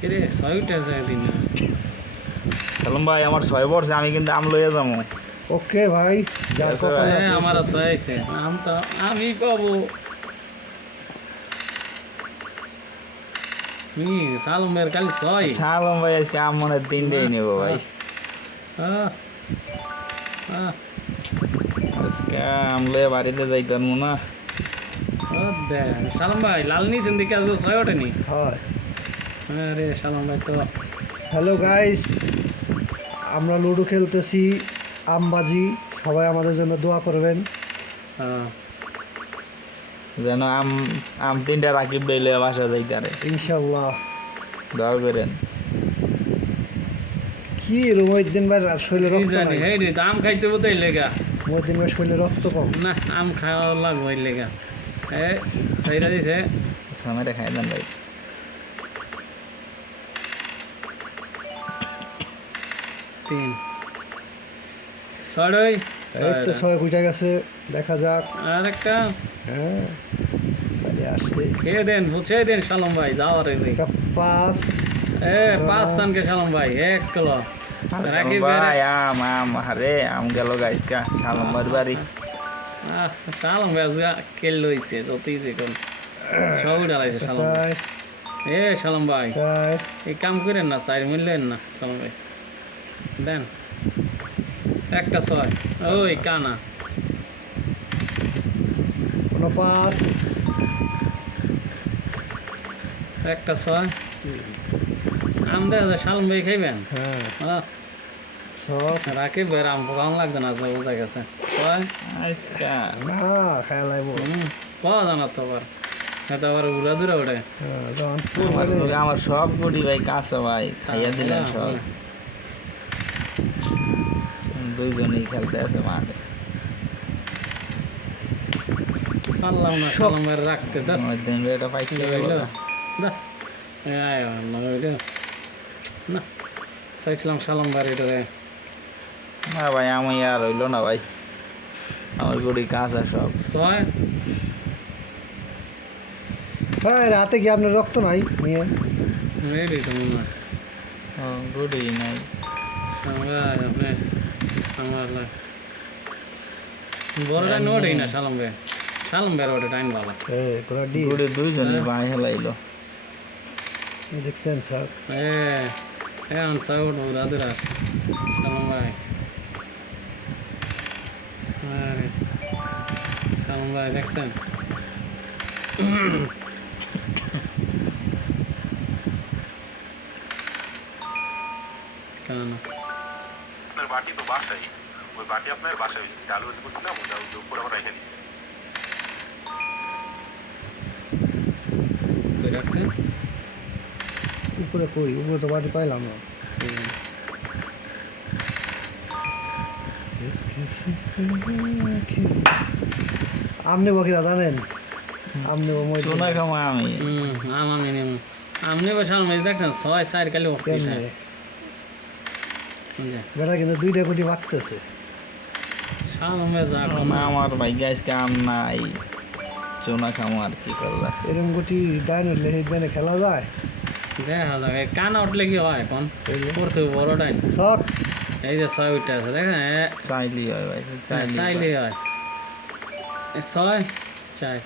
কিরে ছয়টা যায় দিন সালাম ভাই আমার 6 পড়ছে আমি কিন্তু আম লইয়া যাবো ওকে ভাই যা ঠিক আছে কপালে ভাই। আছে। হ্যাঁ আমার ছয় আছে আম তো আমি কব সালম বের কালি ছয় সালাম ভাই আজকে আম মনে হয় 3টাই নেব ভাই আজকে আম লইয়া বাড়িতে যাইতাম না সালম ভাই লাল নিছেন দিকে আজ ছয় ওঠেনি হয় আরে সালম ভাই তো হ্যালো গাইস, আমরা লুডো খেলতেছি আমবাজি। সবাই আমাদের জন্য দোয়া করবেন। যেন আম আম 3টা রাকিব ভাই লইয়া বাসা যাইতারে ইনশাল্লাহ। দোয়া করেন কি রুমদ্দিন ভাই শৈলে কি রক্ত জানি নাই? হেই রে আম খাইতে বোধহয় লেগা মহিদ্দিন ভাই শৈলে রক্ত কম। না আম খাওয়া লাগবে ওই লেগা এ সাইরা দিছে সামনে খাই দেন ভাই তিন ছড়ই এই তো সবাই উঠে গেছে, দেখা যাক। আর একটা হ্যাঁ খালি আসে খেয়ে দেন বুঝে দেন সালম ভাই যাও রে ভাই একটা 5। এ পাঁচ সানকে সালম ভাই এক কিলো রাকিব ভাই আম আম আরে আম গেল গাইস কা সালাম বাড়ি সালম ভাই আজকে কেল লইছে যতই যে কোন সব ডালাইছে সালম ভাই এ সালম ভাই এই কাম করেন না চার মিললেন না সালম ভাই দেন একটা ছয় ওই কানা কোনো 5 একটা ছয় আম দেখা যায় সালম ভাই খাইবেন হ্যাঁ সব রাকিব ভাই আম কম লাগবে না যা বোঝা গেছে ছয় আজকে না খায় লাইবো। পাওয়া জানা তো আবার হয়তো আবার উড়া দূরে ওঠে হ্যাঁ যখন আমার সব গুটি ভাই কাঁচা ভাই খাইয়া দিলেন সব দুইজনেই খেলতে আছে মাঠে পারলাম না সালাম ভাই রাখতে তো দিন এটা পাইতে হইলো দা আয় না হইলো না চাইছিলাম সালাম ভাই এটা না ভাই আমি আর হইলো না ভাই আমার গুটি কাঁচা সব ছয় হ্যাঁ রাতে কি আপনার রক্ত নাই নিয়ে রেডি তো মনে হয় গুটি নাই সালাম আপনি আমার বড়টা নোটেই না সালাম ভাই সালাম ভাই ওটা টাইম ভালো পুরো ডি গুটি দুইজনে ভাই হেলাইলো দেখছেন স্যার। এখন সাউট উড়া দূরে আসে সালাম ভাই আরে সালাম ভাই দেখছেন কেন আপনার বাটি তো বাসাই ওই বাটি আপনার বাসায় ডাল বাটি করছিলাম ওটা উপরে আবার রেখে দিচ্ছি কই রাখছেন উপরে কই উপরে তো বাড়ি পাইলাম না। আমনি বকিরা জানেন আমনি সোনা খামা আমি আমি নেব আপনি বসাল মেয়ে দেখছেন ছয় চার কালি উঠতেছে বেটা কিন্তু 2টা গুটি মারতেছে। সামনে যা আমার ভাই আজকে আম নাই সোনা খামো আর কি করলা এরকম গুটি দান হলে সেই দানে খেলা যায়। দেখা যাক কানা উঠলে কি হয় এখন পড়তে বড় টাইম শখ এই যে ছয় উঠে আছে দেখেন চাইলি হয় ভাই চাইলে হয় ছয় চাই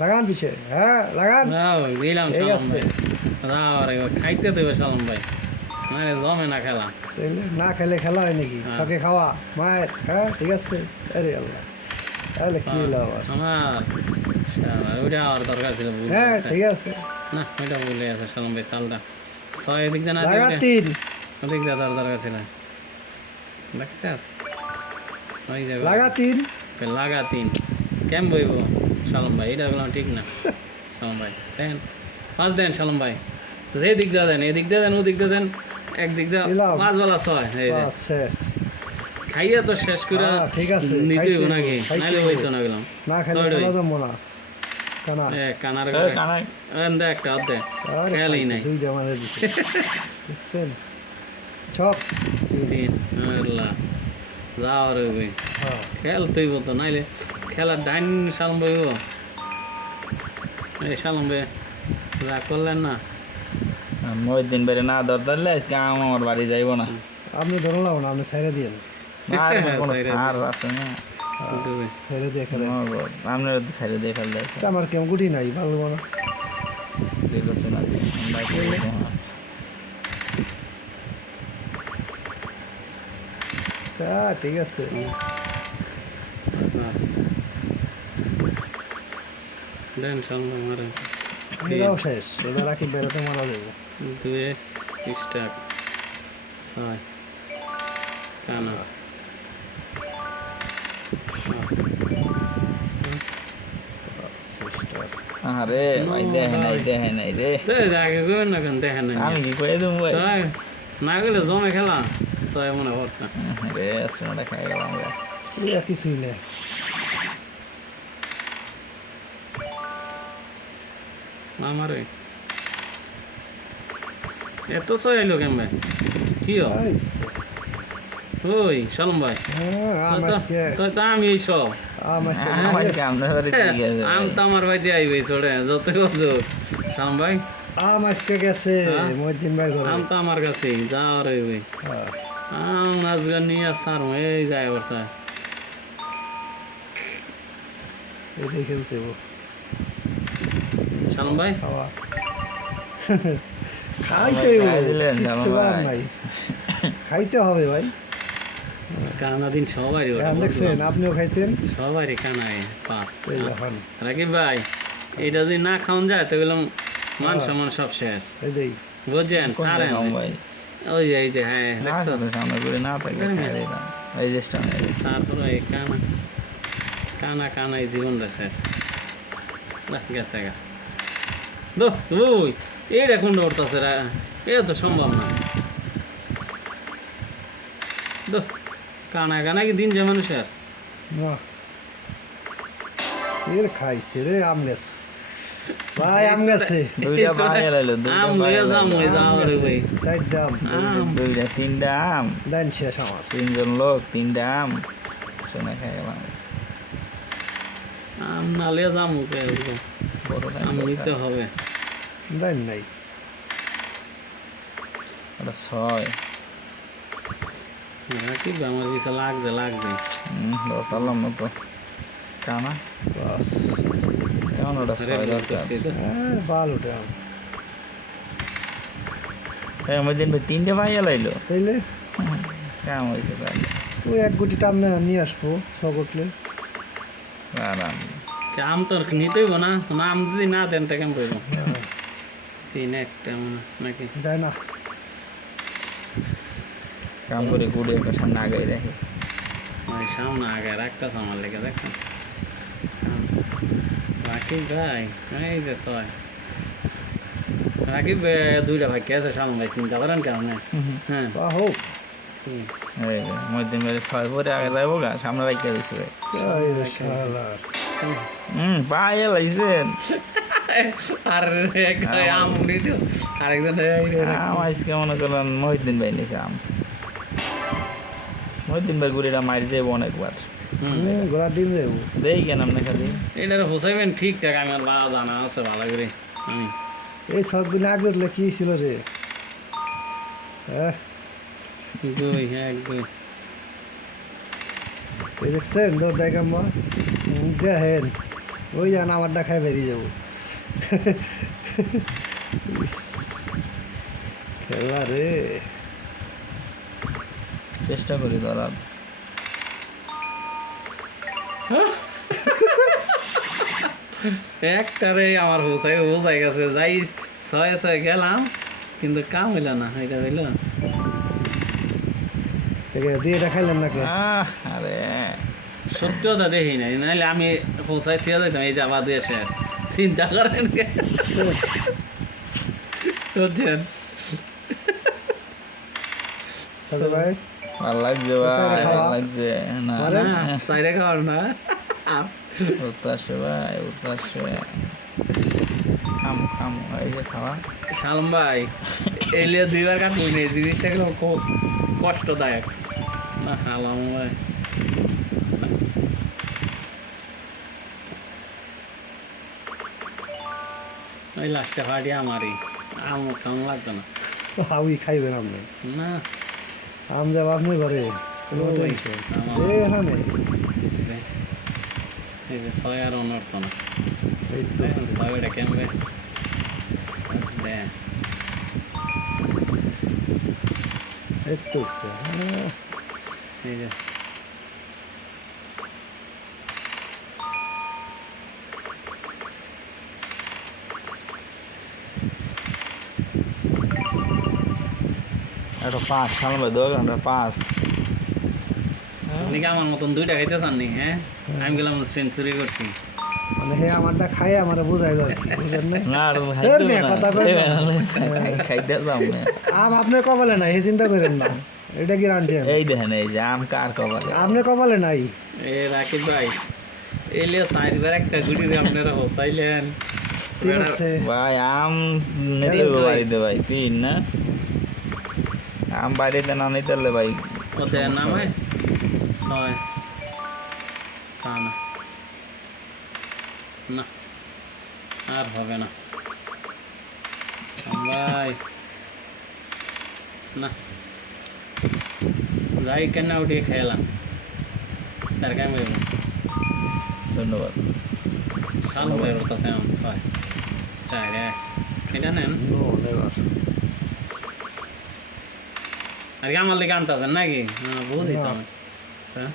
লাগান পিছে, হ্যাঁ লাগান। রাও দিলাম ঠিক সালাম আছে। ভাই রাও রে খাইতে দেবে সালাম ভাই মানে জমে না খেলা তাইলে না খেলে খেলা হয় নাকি? শখে খাওয়া মায়ের, হ্যাঁ ঠিক আছে। আরে আল্লাহ তাহলে কি হলো আবার? আমার ওইটা আর দরকার ছিল ভুল হ্যাঁ হয়েছে। ঠিক আছে না ওইটা ভুলে আছে সালাম ভাই চালটা ছয় এদিক জানা লাগা 3 ওদিক যা দরকার ছিল দেখছে ওই যে লাগা 3 লাগা তিন কেম বইব সালাম ভাই এটা বললাম ঠিক না সালাম ভাই দেন পাঁচ দেন সালাম ভাই যে দিক দিয়ে দেন এদিক দিয়ে দেন ওদিক দিয়ে দেন একদিক দিয়ে দিলাম। 5 বেলা 6 এই যে আচ্ছা খাইয়া তো শেষ করে ঠিক আছে, নিতে হইব খাইতে নাকি হইব, খাইতে নাইলে হইব। হইতো না গেলাম না খেলে খেলা যাবো না কানা কানার কানাই দে একটা অর্ধে আরে খেয়ালই নাই 2টা মারে দিছে দেখছেন ছক তিন আল্লাহ যাও রে ভাই হ্যাঁ খেল তুইব তো নাইলে খেলার ডাইন সালাম বইব এই শালম ভাই যা করলেন না মহিউদ্দিন বাইরে না ধরলে আজকে আমার বাড়ি যাইব না আপনি ধরলাম না, আপনি ছাইড়ে দিয়েন, আর কোনো সাইরা সার আছে না দুই ছাইড়ে দিয়ে খেলেন। আপনারা তো সাইডে দিয়ে ফেললে তা আমার কেমন গুটি নাই, ভালো না। আচ্ছা ঠিক আছে, দেন শালম ভাই মারে এটাও শেষ, এবার রাখি বেরোতে মারা যাবো। দুয়ে স্টার্ট ছয় কানা আরে ভাই দেখে নাই রে আগে করবেন না কেন দেখেন না আমি কি কয়ে দেবো ভাই ছয় না গেলে জমে খেলা ছয় মনে পড়ছে রে সোনাটা খাই গেলাম আমরা এটা কিছুই নেই। আমারে এত ছয় এলো কেন ভাই কি ওই শালম ভাই তো আমি এই সব আমার কি আপনার বাড়ি ঠিক আছে আম তো আমার ভাই দিয়ে আইবে ছোড়ে যত কত শালম ভাই আম আজকে গেছে হ্যাঁ? মহিউদ্দিন ভাই ঘরে। আম তো আমার কাছে যা রইবে হ্যাঁ, আম নাচগা নিয়ে সার এই যায় বর্ষা এটাই খেলতে হবো। শালম ভাই খাওয়া খাইতে হইবো, খাই দিলেন, কিচ্ছু জানো করার ভাই। নাই, খাইতে হবে ভাই। কানা দিন সবাই এখন দেখছেন আপনিও খাইতেন, সবাই কানায় পাঁচ এই এখন রাকিব ভাই এটা যদি না খাওয়ান যায় তো গেলাম মান সম্মান সব শেষ এটাই বুঝছেন সারেন ভাই ওই যে এই যে হ্যাঁ দেখছো সামনে করে না থাকলে খাই দিলাম এই যে তারপরে এই কানা কানা কানাই জীবনটা শেষ গেছে গা দো ওই এইটা কোনটা উঠতেছে এটা তো সম্ভব না দো কানা কানা কি দিন যে মানুষের না এর খাইছে রে আম গেছে ভাই, আম গেছে দুইটা পায়ে লাইলো আম লইয়া যাম ওই যাও রে ভাই চারটা আম আম দুইটা তিনটা আম দেন শেষ আমার। তিনজন লোক তিনটা আম সোনা খাই গেলাম আম না লইয়া যাম ওকে বড় আম নিতে হবে দেন নাই ওটা ছয় রাকিব ভাই, আমার পিছা লাগছে ধরতাম না তো কানা বাস, কেমন ওটা ছয় দরকার হ্যাঁ ভালোটা আম দিন ভাই তিনটে পাইয়া লাইলো তাইলে কেমন হয়েছে তাহলে ওই এক গুটি টান দেন নিয়ে আসবো সকটলে। আরাম আম তো নিতেই না আম যদি না দেন তা কেমন করবো তিন একটা মনে নাকি যায় না, কাম করে গুড়ি একটা সামনে আগাই রাখে ওই সামনে আগে রাখতেছে আমার লেগে দেখছেন রাকিব ভাই এই যে ছয় রাকিব ভাই দুইটা ভাই কে আছে সামনে ভাই চিন্তা করেন কেমন হ্যাঁ বা হোক ঠিক। মধ্যে মেরে ছয় পরে আগে যাবো গা সামনে রাখিয়া দিচ্ছে ভাই এই রে শালার। পাইয়া লাইছেন আর আম নিতে আরেকজন আম আজকে মনে করেন মহিউদ্দিন ভাই নিয়েছে আম মহিউদ্দিন ভাই গুড়িটা মারি যাবো অনেকবার ঘোড়ার ডিম যাবো। দেই কেন আপনি খালি এটার হোসাইবেন ঠিকঠাক আমার বাবা জানা আছে ভালো করে আমি এই সবগুলো আগে উঠলে কি ছিল রে? হ্যাঁ, দুই এক দুই এই দেখছেন দৌড় দেয় কাম্মা দেখেন, ওই যান আমারটা খাই বেরিয়ে যাবো। খেলা রে, চেষ্টা করি ধরার একটারে আমার হোসাই গেছে যাই ছয় ছয় গেলাম কিন্তু কাম হইল না এটা হইল দিয়ে দেখাইলেন নাকি? আরে সত্যতা দেখি নাই নাহলে আমি হোসাই থেকে যাইতাম এই যে আবার দিয়ে শেষ চিন্তা করেন বুঝছেন ছোট ভাই ভালো লাগছে ভাই ভালো লাগছে না চাইরে খাওয়ার না উত্তাসে ভাই উত্তাসে খাম খাম এই যে খাওয়া সালম ভাই এলে দুইবার কাটলেন এই জিনিসটা গেল খুব কষ্টদায়ক না হালাম ভাই ওই লাস্টে ফাটি আমারই আম খাওয়া লাগতো না হাউই খাইবেন আপনি না আম যাব আপনি ঘরে কোনো ওই, টেনশন আমার- এখানে এই যে ছয় আর অনর্থ না এই তো এখন ছয় ওটা কেমবে দে এই তো এই যে একটা 5 সাল ভাই 2 ঘন্টা 5 আপনি কি আমার মতন দুইটা খাইতে চাননি হ্যাঁ আমি গেলাম সেঞ্চুরি করছি মানে হে আমারটা খাই আমার বুঝাইল আর কি বুঝেন না না আর এর মেয়ে কথা কই না। খাইতে যাম আম আপনি কপালে নাই হে চিন্তা করেন না এটা গ্যারান্টি এই দেখেন এই যে আম কার কপালে আপনি কপালে নাই এ রাকিব ভাই এলে চারবার একটা গুড়ি আপনারা হোসাইলেন ঠিক আছে ভাই আম নিতে হবে বাড়িতে ভাই 3 না আম বাড়িতে না নিতে হলে ভাই ওদের নামে ছয় কানা না আর হবে না ভাই না যাই কেন উঠিয়ে খেলাম তার কেমন ধন্যবাদ সালো বের হতেছে আমার ছয় চাই রে এটা নেন নো নেভার আর কি আমার লেগে আনতেছেন নাকি বুঝি তো আমি হ্যাঁ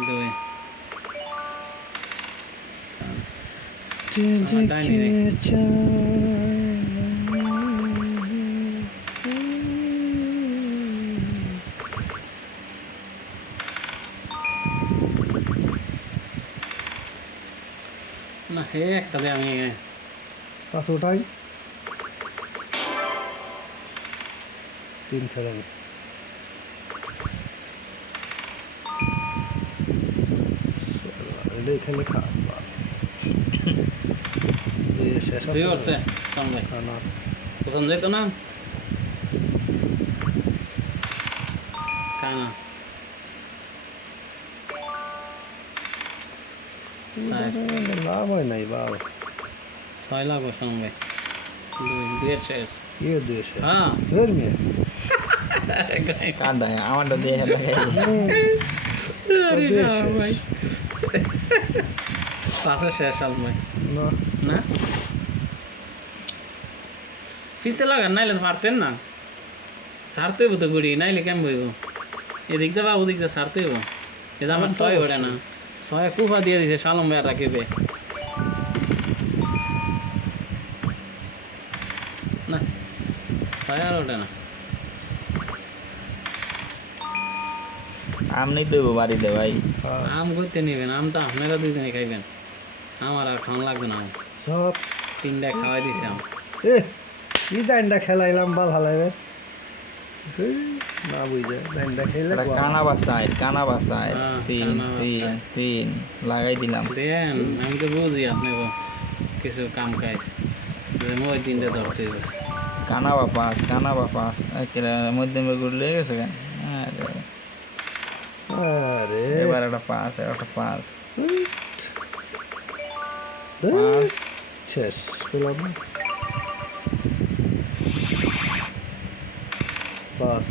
দুই ডাইনি রে। না হে একটা দিয়ে আমি পাঁচ ওঠাই 3 খেলেন এটাই খেলে খা শেষ দুই করছে সঙ্গে খানা পছন্দ যেত না কানা লাভ হয় নাই বাবা ছয় লাগবে সঙ্গে দুইয়ের শেষ ইয়ে দিয়ে শেষ হ্যাঁ ধর মেয়ে কার আমারটা দিয়ে আরে দুইয়ের শালা শেষ। ভাই পাঁচে শেষ সঙ্গে না না পিছে লাগান নাইলে তো পারতেন না সারতে হইব তো গুড়ি নাইলে কেমন হইব এদিক দিয়ে বা ওদিক দিয়ে সারতে হইব এই যে আমার ছয় ওঠে না ছয় কুফা দিয়ে দিছে সালম ভাই রাখিবে না ছয় আর ওঠে না আম নিতে হবে বাড়িতে ভাই আম করতে নিবেন আমটা আপনারা দুজনে খাইবেন আমার আর খাওয়ান লাগবে না আম। সব 3টা খাওয়াই দিছে আম এ কি দাইনটা খেলাইলাম বাল হালাইবে না বুঝে দাইনটা খেলে একটা কানা বাসায় হ্যাঁ, 3 কানা 3 3 লাগাই দিলাম দেন আমি তো বুঝি আপনি কিছু কাম খাইছ ওই 3টা ধরতে হইব কানা বাপাস মধ্যে ঘুরলে গেছে কেন আরে এবার একটা 5 5 ধুর, শেষ করলাম না বাস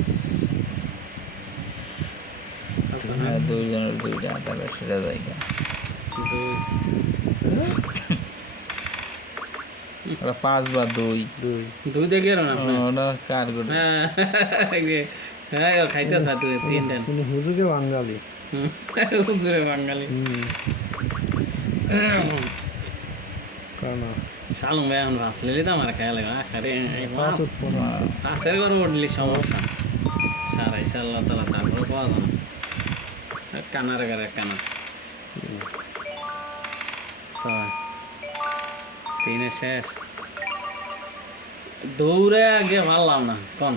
দুইজনের দুইটা তাহলে সেটা জায়গা দুই ওটা 5 বা 2 দুই দুই দেখে না আপনি ওটা কার করে হ্যাঁ এই যে, হ্যাঁ ও খাইতেছে তুই 3 দেন কোনো হুজুকে বাঙালি হুজুরে বাঙালি কানা শালুম ভাই এখন মাছ লিলি তো আমার খেয়াল লাগে আরে এই পাঁচ মাছ উৎপন্ন মাছের ঘরে উঠলি সমস্যা সারা ইনশাল্লাহ তালা তারপরে পাওয়া যাবে কানার ঘরে কানা 6 3 শেষ দৌড়ে আগে পারলাম না কোন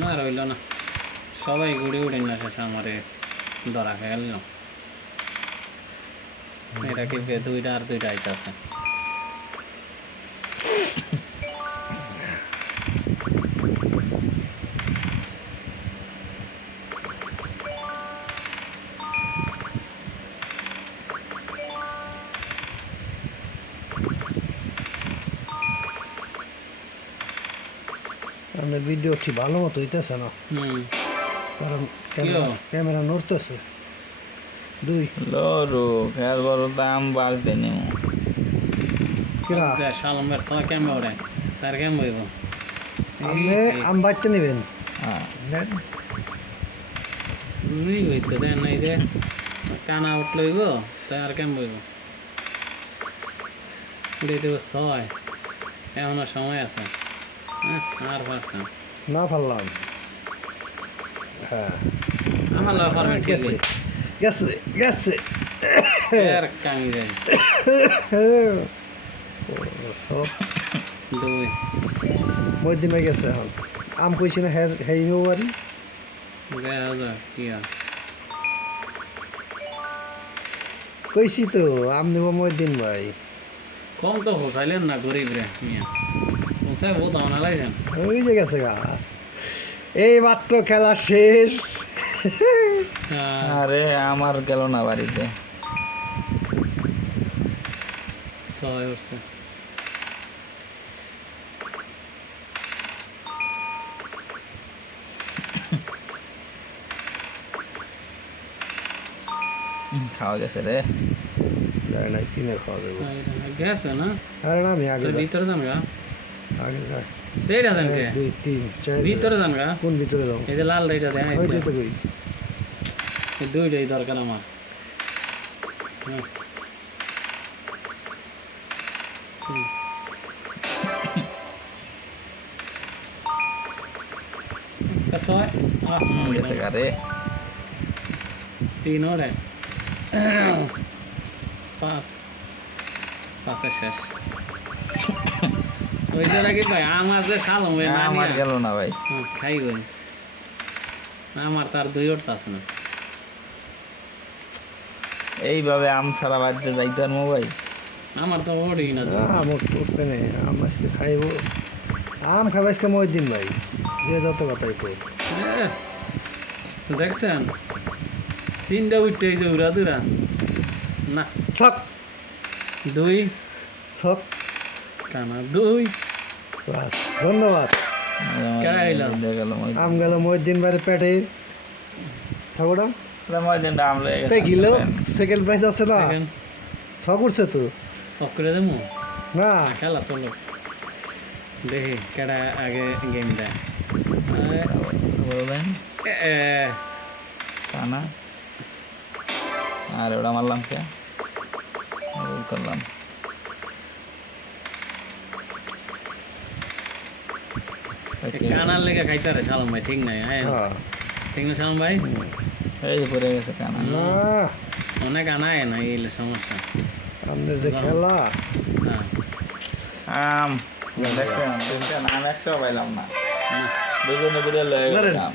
না রইল না সবাই ঘুরে উড়ে না শেষ আমারে ধরা খেয়ে গেল এটা কি 2টা আর 2টা আইতাছে আপনার ভিডিও ঠিক ভালো মতো হইতেছে না হুম কারণ কিও? ক্যামেরা নড়তেছে 2 লরু খেয়াল করো তো আম বাড়িতে নিও কিরা শালম বের সালা কেমন ওরে তার কেমন হইব আপনি আম বাড়তে নেবেন হ্যাঁ নেন নুই হইতো দেন নাই যে কানা উঠল হইব তার কেমন হইব উড়ে দেব 6 এখনো সময় আছে হ্যাঁ আর পারছেন না পারলাম হ্যাঁ আমার লগে পারবেন ঠিক গেছে গেছে গেছে এর কামি যায় সব 2 মধ্যে মে গেছে এখন আম কইছি না হেই নিও বাড়ি গেছে কি আর কইছি তো আম নেব মধ্যদিন ভাই কম তো হোসাইলেন না গরিব রে মিয়া হোসাই বহুত আনা লাগছেন ওই যে গেছে গা এই মাত্র খেলা শেষ আরে আমার গেল না বাড়িতে 6 উঠছে খাওয়া গেছে রে যায় নাই কিনে খাওয়া দেবো গেছে না আরে না আমি আগে তো যাই, ভিতরে যান গা আগে যাই দেইটা দেন কে 1 2 3 4 ভিতরে যান গা কোন ভিতরে যাও এই যে লাল লাইটা দেন এই ওইটাই তো কই দুইটাই দরকার আমার হুম। হুম। একটা 6 গেছে গা রে 3 ওরে 5 5 শেষ ওই যে নাকি ভাই আমার যে শালম হয়ে না আমার গেল না ভাই খাই ওই আমার তার 2 উঠতাছে না এইভাবে আম সারা বাড়িতে যাইতে আর ভাই আমার তো ওড়ি না তো। আম উঠবে না আম আজকে খাইব আম খাবে আজকে মধ্যদিন ভাই যে যত কথাই কই এ, দেখছেন 3টা উঠতে এই যে উড়া দুরা না সক 2 সক কানা 2 বাস ধন্যবাদ খাইলাম। গেল আম গেল মধ্যদিন বারে পেটে ছাগড়া দিন আম লেগে তাই গিলো সেকেন্ড প্রাইজ আছে না সেকেন্ড শখ উঠছে তো অফ করে দেবো না খেলা চলো দেখি কেডা আগে গেম দেয় বলবেন কানা আর ওটা মারলাম কে করলাম কানার লেগে খাইতে পারে সালাম ভাই ঠিক নাই হ্যাঁ হ্যাঁ ঠিক না সালাম ভাই এই যে পড়ে গেছে কানা না অনেক আনায় না এই সমস্যা আপনার যে খেলা হ্যাঁ আম দেখছেন আম একটাও পাইলাম না দুজনে দূরে লয়ে গেলাম